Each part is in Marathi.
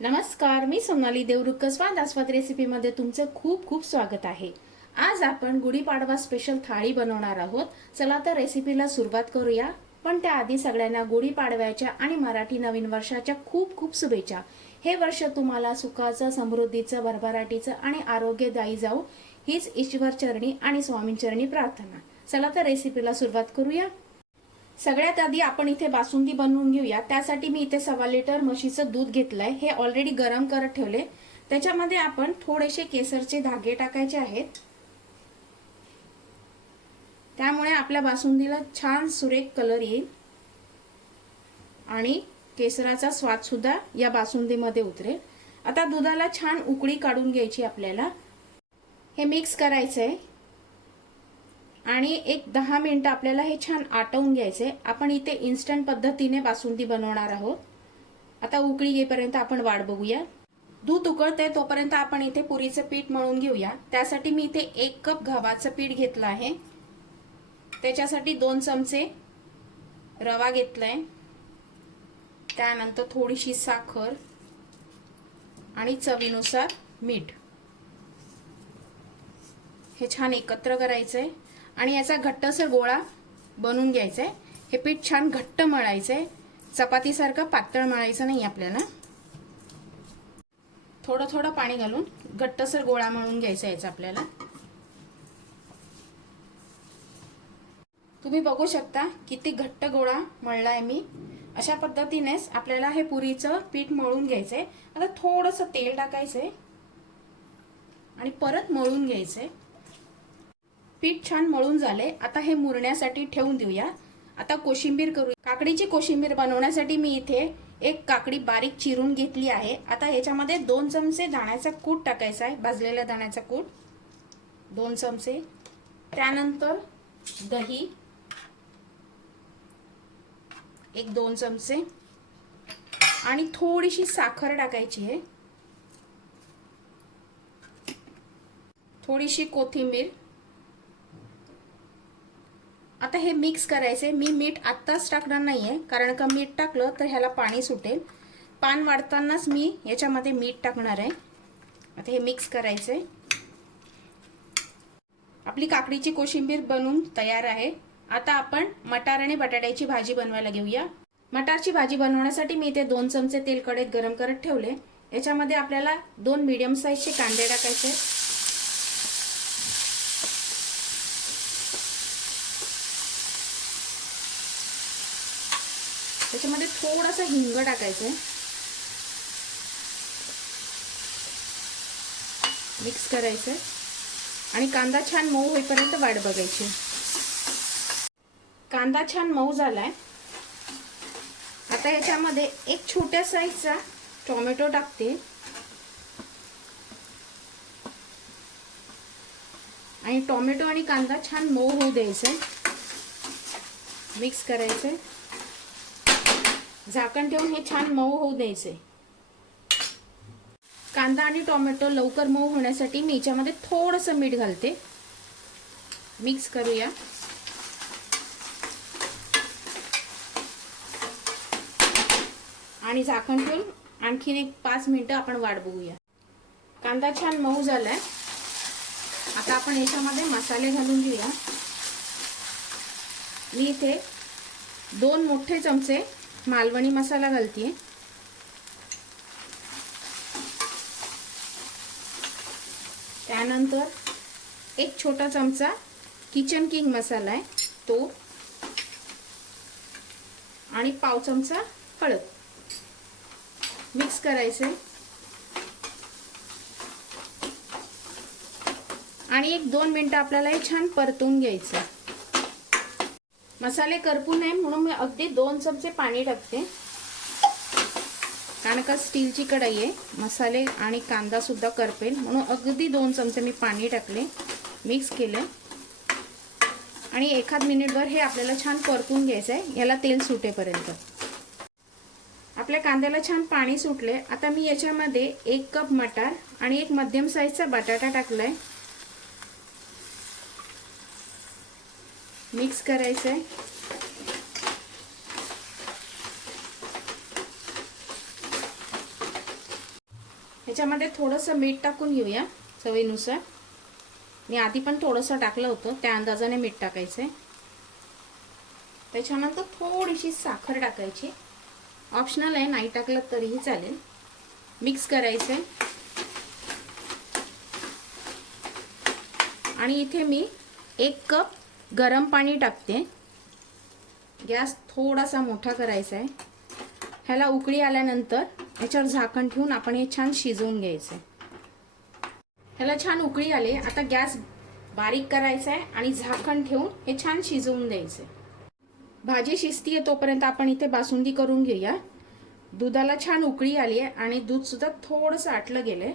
नमस्कार मी सोनाली देवरुख स्वाद आस्वाद रेसिपीमध्ये तुमचं खूप खूप स्वागत आहे. आज आपण गुढीपाडवा स्पेशल थाळी बनवणार आहोत. चला तर रेसिपीला सुरुवात करूया. पण त्याआधी सगळ्यांना गुढीपाडव्याच्या आणि मराठी नवीन वर्षाच्या खूप खूप शुभेच्छा. हे वर्ष तुम्हाला सुखाचं समृद्धीचं भरभराटीचं आणि आरोग्यदायी जाऊ हीच ईश्वर चरणी आणि स्वामींचरणी प्रार्थना. चला तर रेसिपीला सुरुवात करूया. सगळ्यात आधी आपण इथे बासुंदी बनवून घेऊया. त्यासाठी मी इथे सव्वा लिटर म्हशीचं दूध घेतलंय. हे ऑलरेडी गरम करत ठेवले. त्याच्यामध्ये आपण थोडेसे केसरचे धागे टाकायचे आहेत. त्यामुळे आपल्या बासुंदीला छान सुरेख कलर येईल. आणि केसराचा स्वाद सुद्धा या बासुंदीमध्ये उतरेल. आता दुधाला छान उकळी काढून घ्यायची आपल्याला. हे मिक्स करायचंय. आणि एक दहा मिनिटं आपल्याला हे छान आटवून घ्यायचे आपण इथे इन्स्टंट पद्धतीने बासुंदी बनवणार आहोत. आता उकळी येईपर्यंत आपण वाट बघूया. दूध उकळते तोपर्यंत आपण इथे पुरीचं पीठ मळून घेऊया. त्यासाठी मी इथे एक कप गव्हाचं पीठ घेतलं आहे. त्याच्यासाठी दोन चमचे रवा घेतलाय. त्यानंतर थोडीशी साखर आणि चवीनुसार मीठ. हे छान एकत्र करायचंय. आणि याचा घट्टसर गोळा बनवून घ्यायचा आहे हे पीठ छान घट्ट मळायचं आहे चपातीसारखं पातळ मळायचं नाही आपल्याला. थोडं थोडं पाणी घालून घट्टसर गोळा मळून घ्यायचा याचा आपल्याला. तुम्ही बघू शकता किती घट्ट गोळा मळलाय मी. अशा पद्धतीनेच आपल्याला हे पुरीचं पीठ मळून घ्यायचंय. आता थोडंसं तेल टाकायचंय. आणि परत मळून घ्यायचंय. पीठ छान मळून झाले आता हे मुरण्यासाठी ठेवून देऊया. आता कोशिंबीर करू. काकडीची कोशिंबीर बनवण्यासाठी मी इथे एक काकडी बारीक चिरून घेतली आहे. आता याच्यामध्ये दोन चमचे दाण्याचा कूट टाकायचा आहे. भाजलेल्या दाण्याचा कूट. दोन चमचे. त्यानंतर दही. एक दोन चमचे. आणि थोडीशी साखर टाकायची आहे. थोडीशी कोथिंबीर आता हे मिक्स करायचे. मी मीठ आत्ताच टाकणार नाही आहे कारण का मीठ टाकलं तर ह्याला पाणी सुटेल. पान वाढतानाच मी याच्यामध्ये मीठ टाकणार आहे. आता हे मिक्स करायचंय आपली काकडीची कोशिंबीर बनवून तयार आहे. आता आपण मटार आणि बटाट्याची भाजी बनवायला घेऊया. मटारची भाजी बनवण्यासाठी मी इथे दोन चमचे तेल कडेत गरम करत ठेवले. याच्यामध्ये आपल्याला दोन मीडियम साईजचे कांदे टाकायचे त्याच्यामध्ये थोडासा हिंग टाकायचं मिक्स करायचं आणि कांदा छान मऊ होईपर्यंत वाट बघायची. कांदा छान मऊ झालाय. आता याच्यामध्ये एक छोट्या साईजचा टोमॅटो टाकते. आणि टोमॅटो आणि कांदा छान मऊ होऊ द्यायचं मिक्स करायचं झाकण ठेवून हे छान मऊ होऊ द्यायचे. कांदा आणि टोमॅटो लवकर मऊ होण्यासाठी मी याच्यामध्ये थोडंसं मीठ घालते. मिक्स करूया. आणि झाकण ठेवून आणखीन एक पाच मिनिटं आपण वाट बघूया. कांदा छान मऊ झालाय. आता आपण याच्यामध्ये मसाले घालून घेऊया. मी इथे दोन मोठे चमचे मालवणी मसाला घालते त्यानंतर एक छोटा चमचा किचन किंग मसाला आहे तो. आणि पाव चमचा हळद. मिक्स करायचं आणि एक दोन मिनटं आपल्याला हे छान परतून घ्यायचं मसाले करपू नये म्हणून मी अगदी दोन चमचे पाणी टाकते. कारण का स्टीलची कढाई आहे. मसाले आणि कांदा सुद्धा करपेल म्हणून अगदी दोन चमचे मी पाणी टाकले. मिक्स केले. आणि एखाद मिनिटभर हे आपल्याला छान परतून घ्यायचं आहे. याला तेल सुटेपर्यंत. आपल्या कांद्याला छान पाणी सुटले. आता मी याच्यामध्ये एक कप मटार आणि एक मध्यम साईजचा बटाटा टाकलाय. मिक्स करायचं आहे याच्यामध्ये थोडंसं मीठ टाकून घेऊया चवीनुसार. मी आधी पण थोडंसं टाकलं होतं त्या अंदाजाने मीठ टाकायचं आहे त्याच्यानंतर थोडीशी साखर टाकायची. ऑप्शनल आहे नाही टाकलं तरीही चालेल. मिक्स करायचं आहे आणि इथे मी एक कप गरम पाणी टाकते. गॅस थोडासा मोठा करायचा आहे. ह्याला उकळी आल्यानंतर याच्यावर झाकण ठेवून आपण हे छान शिजवून घ्यायचं ह्याला छान उकळी आली. आता गॅस बारीक करायचा आहे आणि झाकण ठेवून हे छान शिजवून द्यायचं भाजी शिजतीये तोपर्यंत आपण इथे बासुंदी करून घेऊया. दुधाला छान उकळी आली आहे आणि दूध सुद्धा थोडंसं आटलं गेलंय.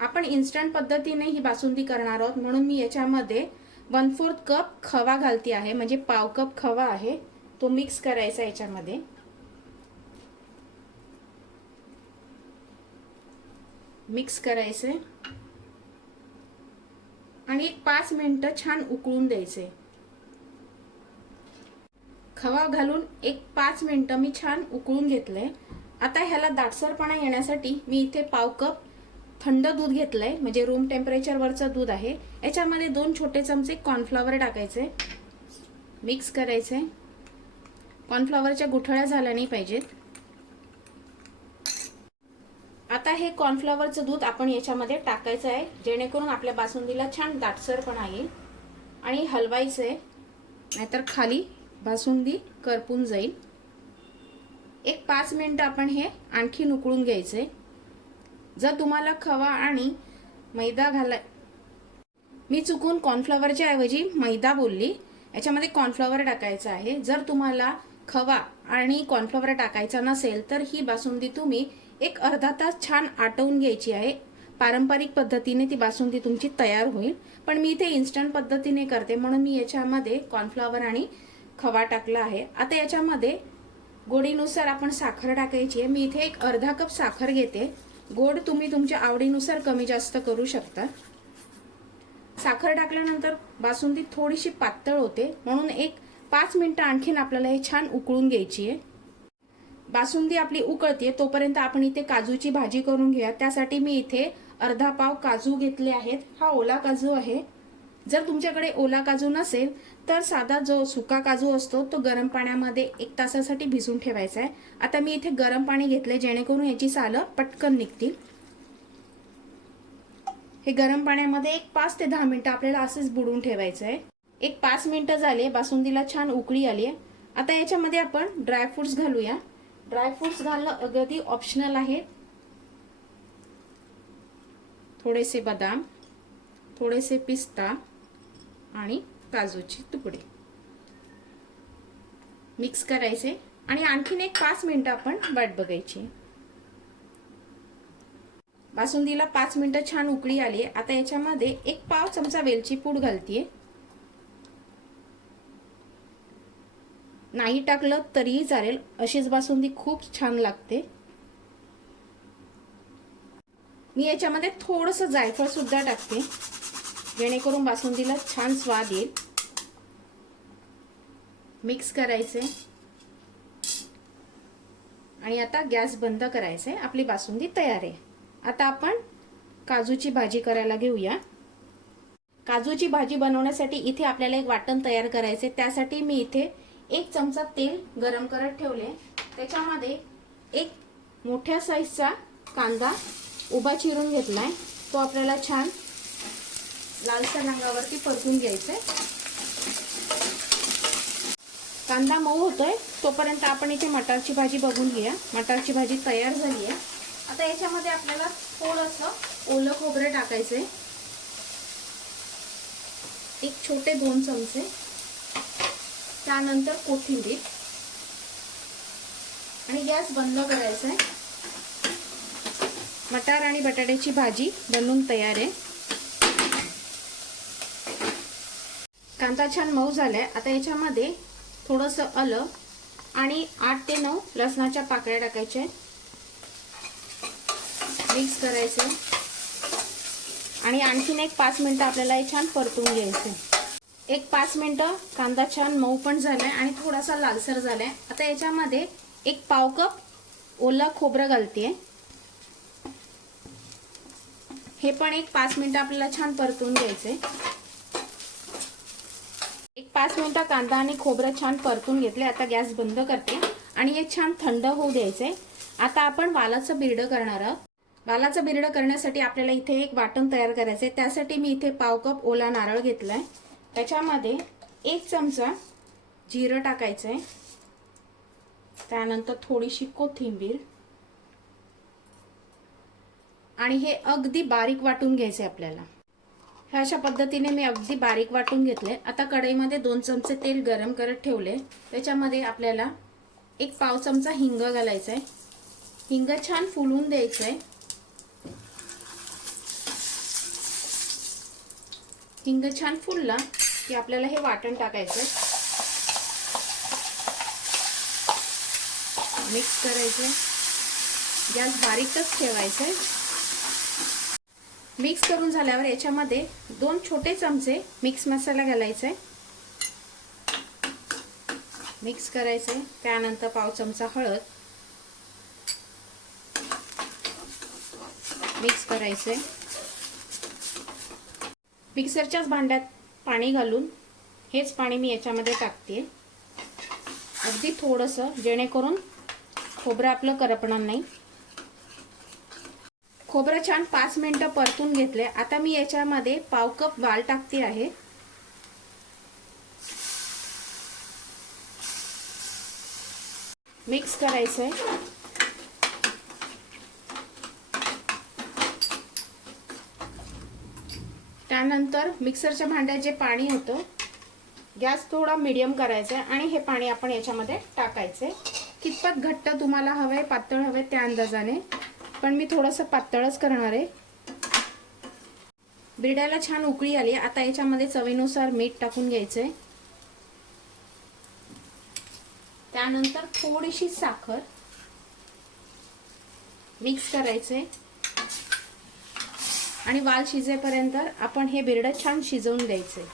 आपण इन्स्टंट पद्धतीने ही बासुंदी करणार आहोत. म्हणून मी याच्यामध्ये वन फोर्थ कप खवा घालते आहे म्हणजे पाव कप खवा आहे तो मिक्स करायचा याच्यामध्ये. मिक्स करायचे. आणि एक पाच मिनिटं छान उकळून द्यायचे. खवा घालून एक पाच मिनिटं मी छान उकळून घेतलंय. आता ह्याला दाटसरपणा येण्यासाठी मी इथे पाव कप थंड दूध घेतलंय म्हणजे रूम टेम्परेचरवरचं दूध आहे. याच्यामध्ये दोन छोटे चमचे कॉर्नफ्लॉवर टाकायचे. मिक्स करायचे. कॉर्नफ्लॉवरच्या गुठळ्या झाल्या नाही पाहिजेत. आता हे कॉर्नफ्लॉवरचं दूध आपण याच्यामध्ये टाकायचं आहे जेणेकरून आपल्या बासुंदीला छान दाटसरपणा येईल आणि हलवायचं आहे नाहीतर खाली बासुंदी करपून जाईल. एक पाच मिनटं आपण हे आणखी उकळून घ्यायचंय जर तुम्हाला खवा आणि मैदा घालाय. मी चुकून कॉर्नफ्लॉवरच्या ऐवजी मैदा बोलली. याच्यामध्ये कॉर्नफ्लॉवर टाकायचं आहे. जर तुम्हाला खवा आणि कॉर्नफ्लॉवर टाकायचा नसेल तर ही बासुंदी तुम्ही एक अर्धा तास छान आटवून घ्यायची आहे. पारंपरिक पद्धतीने ती बासुंदी तुमची तयार होईल. पण मी इथे इन्स्टंट पद्धतीने करते. म्हणून मी याच्यामध्ये कॉर्नफ्लॉवर आणि खवा टाकला आहे. आता याच्यामध्ये गोडीनुसार आपण साखर टाकायची आहे. मी इथे एक अर्धा कप साखर घेते. गोड तुम्ही तुमच्या आवडीनुसार कमी जास्त करू शकता. साखर टाकल्यानंतर बासुंदी थोडीशी पातळ होते. म्हणून एक पाच मिनटं आणखीन आपल्याला हे छान उकळून घ्यायची आहे. बासुंदी आपली उकळते तोपर्यंत आपण इथे काजूची भाजी करून घेऊया. त्यासाठी मी इथे अर्धा पाव काजू घेतले आहेत. हा ओला काजू आहे. जर तुमच्याकडे ओला काजू नसेल तर साधा जो सुका काजू असतो तो गरम पाण्यामध्ये एक तासासाठी भिजून ठेवायचा आहे. आता मी इथे गरम पाणी घेतले जेणेकरून याची सालं पटकन निघतील. हे गरम पाण्यामध्ये एक पाच ते दहा मिनटं आपल्याला असंच बुडवून ठेवायचं आहे. एक पाच मिनटं झाले बासुंदीला छान उकळी आली आहे. आता याच्यामध्ये आपण ड्रायफ्रुट्स घालूया. ड्रायफ्रुट्स घालणं अगदी ऑप्शनल आहे. थोडेसे बदाम थोडेसे पिस्ता आणि काजूचे तुकडे. मिक्स करायचे आणि आणखीन एक पाच मिनिटं आपण वाट बघायची. बासुंदीला पाच मिनिटं छान उकळी आली. आता याच्यामध्ये एक पाव चमचा वेलची पूड घालतीये. नाही टाकलं तरीही चालेल. अशीच बासुंदी खूप छान लागते. मी याच्यामध्ये थोडंसं जायफळ सुद्धा टाकते. जेणेकरून बासुंदीला छान स्वाद येईल. मिक्स करायचे. आणि आता गॅस बंद करायचे. आपली बासुंदी तयार आहे. आता आपण काजूची भाजी करायला घेऊया. काजूची भाजी बनवण्यासाठी इथे आपल्याला एक वाटण तयार करायचे. त्यासाठी मी इथे एक चमचा तेल गरम करत ठेवले. त्याच्यामध्ये एक मोठ्या साईजचा कांदा उभा चिरून घेतलाय. तो आपल्याला छान लालसर रंगावरती परतून घ्यायचंय. कांदा मऊ होतोय तोपर्यंत आपण इथे मटारची भाजी बघून घेऊया. मटारची भाजी तयार झाली आहे आता याच्यामध्ये आपल्याला थोडंसं ओलं खोबरं टाकायचंय. एक छोटे दोन चमचे. त्यानंतर कोथिंबीर. आणि गॅस बंद करायचा आहे मटार आणि बटाट्याची भाजी बनवून तयार आहे. कांदा छान मऊ झालाय. आता याच्यामध्ये थोडंसं आलं आणि आठ ते नऊ लसणाच्या पाकळ्या टाकायच्या मिक्स करायचं. आणि आणखीन एक पाच मिनिटं आपल्याला हे छान परतून घ्यायचं एक पाच मिनिटं कांदा छान मऊ पण झालाय आणि थोडासा लालसर झालाय. आता याच्यामध्ये एक पाव कप ओला खोबरं घालते हे पण एक पाच मिनिटं आपल्याला छान परतून घ्यायचे पाच मिनटं कांदा आणि खोबरं छान परतून घेतले. आता गॅस बंद करते आणि हे छान थंड होऊ द्यायचे. आता आपण वालाचं बिरडं करणार आहोत. वालाचं बिरडं करण्यासाठी आपल्याला इथे एक वाटण तयार करायचं आहे त्यासाठी मी इथे पाव कप ओला नारळ घेतलाय. त्याच्यामध्ये एक चमचा जिरं टाकायचं आहे त्यानंतर थोडीशी कोथिंबीर. आणि हे अगदी बारीक वाटून घ्यायचे आपल्याला. ह्या अशा पद्धतीने मी अगदी बारीक वाटून घेतले आता कढईमध्ये दोन चमचे तेल गरम करत ठेवले त्याच्यामध्ये आपल्याला एक पाव चमचा हिंग घालायचा आहे हिंग छान फुलून द्यायचं आहे हिंग छान फुलला की आपल्याला हे वाटण टाकायचं मिक्स करायचं गॅस बारीकच ठेवायचं आहे मिक्स करून झाल्यावर याच्यामध्ये दोन छोटे चमचे मिक्स मसाला घालायचा. आहे मिक्स करायचे त्यानंतर पाव चमचा हळद. मिक्स करायचे. मिक्सरच्याच भांड्यात पाणी घालून हेच पाणी मी याच्यामध्ये टाकते. अगदी थोडंसं जेणेकरून खोबरं आपलं करपणार नाही. खोबरं छान पाच मिनिटं परतून घेतले. आता मी याच्यामध्ये पाव कप वाल टाकते आहे. मिक्स करायचंय. त्यानंतर मिक्सरच्या भांड्यात जे पाणी होतं गॅस थोडा मिडियम करायचा आहे आणि हे पाणी आपण याच्यामध्ये टाकायचे कितपत घट्ट तुम्हाला हवंय पातळ हवे त्या अंदाजाने. पण मी थोडंसं पातळच करणार आहे. बिरड्याला छान उकळी आली. आता याच्यामध्ये चवीनुसार मीठ टाकून घ्यायचंय. त्यानंतर थोडीशी साखर मिक्स करायचे आणि वाल शिजेपर्यंत आपण हे बिरडं छान शिजवून द्यायचे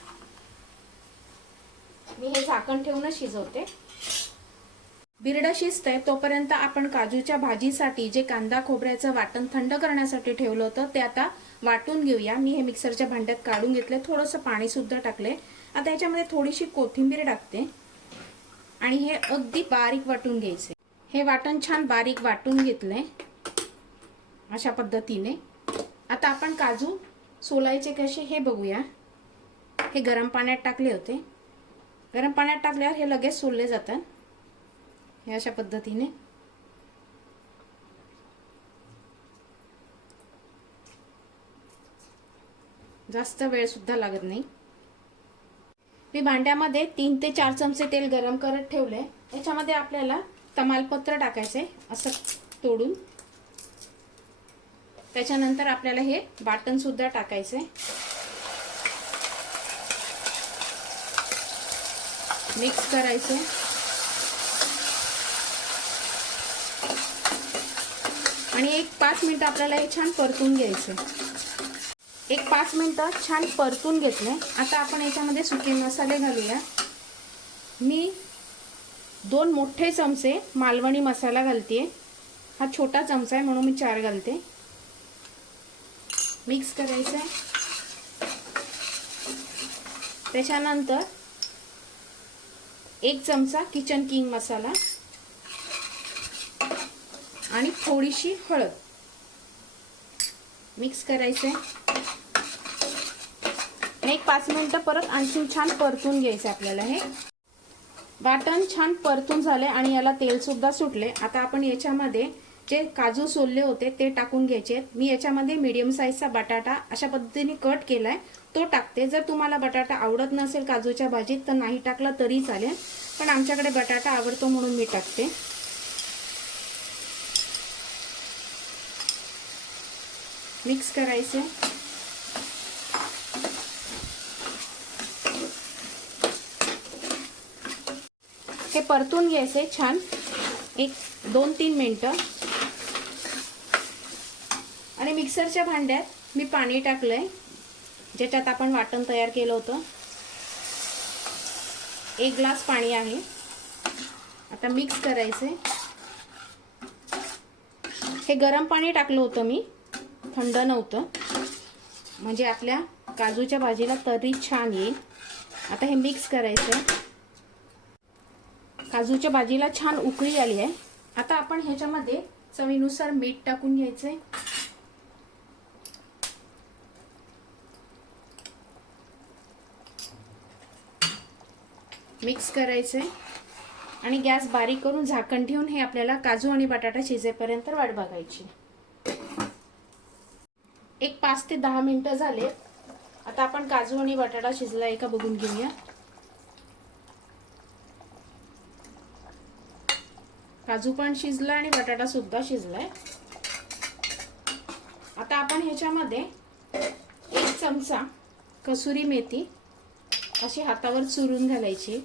मी हे झाकण ठेवूनच शिजवते. बिरडं शिजतंय तोपर्यंत आपण काजूच्या भाजीसाठी जे कांदा खोबऱ्याचं वाटण थंड करण्यासाठी ठेवलं होतं ते आता वाटून घेऊया. मी हे मिक्सरच्या भांड्यात काढून घेतले थोडंसं पाणी सुद्धा टाकले. आता याच्यामध्ये थोडीशी कोथिंबीर टाकते. आणि हे अगदी बारीक वाटून घ्यायचे. हे वाटण छान बारीक वाटून घेतले अशा पद्धतीने. आता आपण काजू सोलायचे कसे हे बघूया. हे गरम पाण्यात टाकले होते. गरम पाण्यात टाकल्यावर हे लगेच सोलले जातात. हे अशा पद्धतीने. जास्त वेळ सुद्धा लागत नाही. मी भांड्यामध्ये तीन ते चार चमचे तेल गरम करत ठेवले याच्यामध्ये आपल्याला तमालपत्र टाकायचे असं तोडून. त्याच्यानंतर आपल्याला हे बाटन सुद्धा टाकायचे मिक्स करायचं आणि एक पाच मिनटं आपल्याला हे छान परतून घ्यायचं एक पाच मिनटं छान परतून घेतलं. आता आपण याच्यामध्ये सुके मसाले घालूया. मी दोन मोठे चमचे मालवणी मसाला घालते हा छोटा चमचा आहे म्हणून मी चार घालते. मिक्स करायचं आहे. त्याच्यानंतर एक चमचा किचन किंग मसाला. आणि थोडीशी हळद. मिक्स करायचं आहे एक पाच मिनटं परत आणखीन छान परतून घ्यायचं आपल्याला हे. वाटण छान परतून झाले आणि याला तेलसुद्धा सुटले. आता आपण याच्यामध्ये जे काजू सोलले होते ते टाकून घ्यायचे आहेत. मी याच्यामध्ये मीडियम साईजचा बटाटा अशा पद्धतीने कट केला आहे तो टाकते. जर तुम्हाला बटाटा आवडत नसेल काजूच्या भाजीत तर नाही टाकला तरी चालेल. पण आमच्याकडे बटाटा आवडतो म्हणून मी टाकते. मिक्स करायचे. हे परतून घ्यायचे छान. एक दोन तीन मिनटं. आणि मिक्सरच्या भांड्यात मी पाणी टाकलंय ज्याच्यात आपण वाटण तयार केलं होतं. एक ग्लास पाणी आहे. आता मिक्स करायचे. हे गरम पाणी टाकलं होतं मी. थंड नव्हतं. म्हणजे आपल्या काजूच्या भाजीला तरी छान येईल. आता हे मिक्स करायचं काजूच्या भाजीला छान उकळी आली आहे. आता आपण ह्याच्यामध्ये चवीनुसार मीठ टाकून घ्यायचंय. मिक्स करायचंय. आणि गॅस बारीक करून झाकण ठेवून हे आपल्याला काजू आणि बटाटा शिजेपर्यंत वाट बघायची. एक पाच ते दहा मिनिटं झाले. आता आपण काजू आणि बटाटा शिजलाय का बघून घेऊया. काजू पण शिजला आणि बटाटा सुद्धा शिजलाय. आता आपण ह्याच्यामध्ये एक चमचा कसुरी मेथी अशी हातावर चुरून घालायची.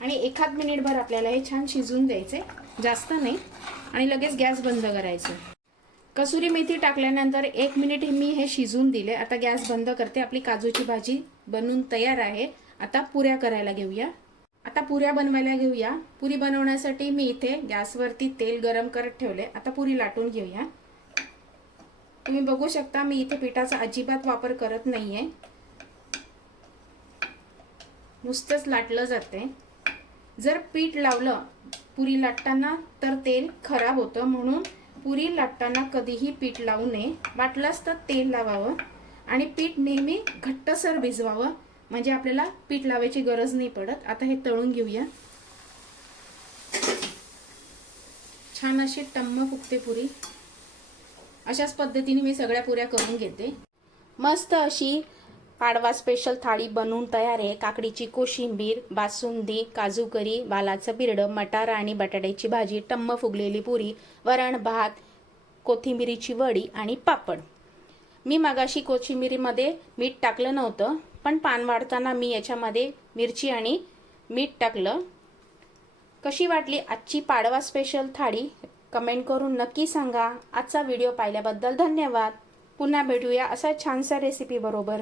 आणि एखाद मिनिटभर आपल्याला हे छान शिजून द्यायचे जास्त नाही. आणि लगेच गॅस बंद करायचं. कसुरी मेथी टाकल्यानंतर एक मिनिट मी हे शिजून दिले. आता गॅस बंद करते. आपली काजूची भाजी बनवून तयार आहे. आता पुऱ्या करायला घेऊया. आता पुऱ्या बनवायला घेऊया. पुरी बनवण्यासाठी मी इथे गॅसवरती तेल गरम करत ठेवले. आता पुरी लाटून घेऊया. तुम्ही बघू शकता मी इथे पिठाचा अजिबात वापर करत नाही आहे नुसतंच लाटलं जाते. जर पीठ लावलं पुरी लाटताना तर तेल खराब होतं. म्हणून पुरी लाटताना कधीही पीठ लावू नये. वाटलंच तर तेल लावावं. आणि पीठ नेहमी घट्टसर भिजवावं. म्हणजे आपल्याला पीठ लावायची गरज नाही पडत. आता हे तळून घेऊया. छान अशी टम्म फुगते पुरी. अशाच पद्धतीने मी सगळ्या पुऱ्या करून घेते. मस्त अशी पाडवा स्पेशल थाळी बनवून तयार आहे. काकडीची कोशिंबीर बासुंदी काजू करी बालाचं बिरडं मटारा आणि बटाट्याची भाजी टम्म फुगलेली पुरी वरण भात कोथिंबिरीची वडी आणि पापड. मी मगाशी कोथिंबिरीमध्ये मीठ टाकलं नव्हतं पण पान वाढताना मी याच्यामध्ये मिरची आणि मीठ टाकलं. कशी वाटली आजची पाडवा स्पेशल थाळी? कमेंट करून नक्की सांगा. आजचा व्हिडिओ पाहिल्याबद्दल धन्यवाद. पुन्हा भेटूया असा छानसा रेसिपी बरोबर.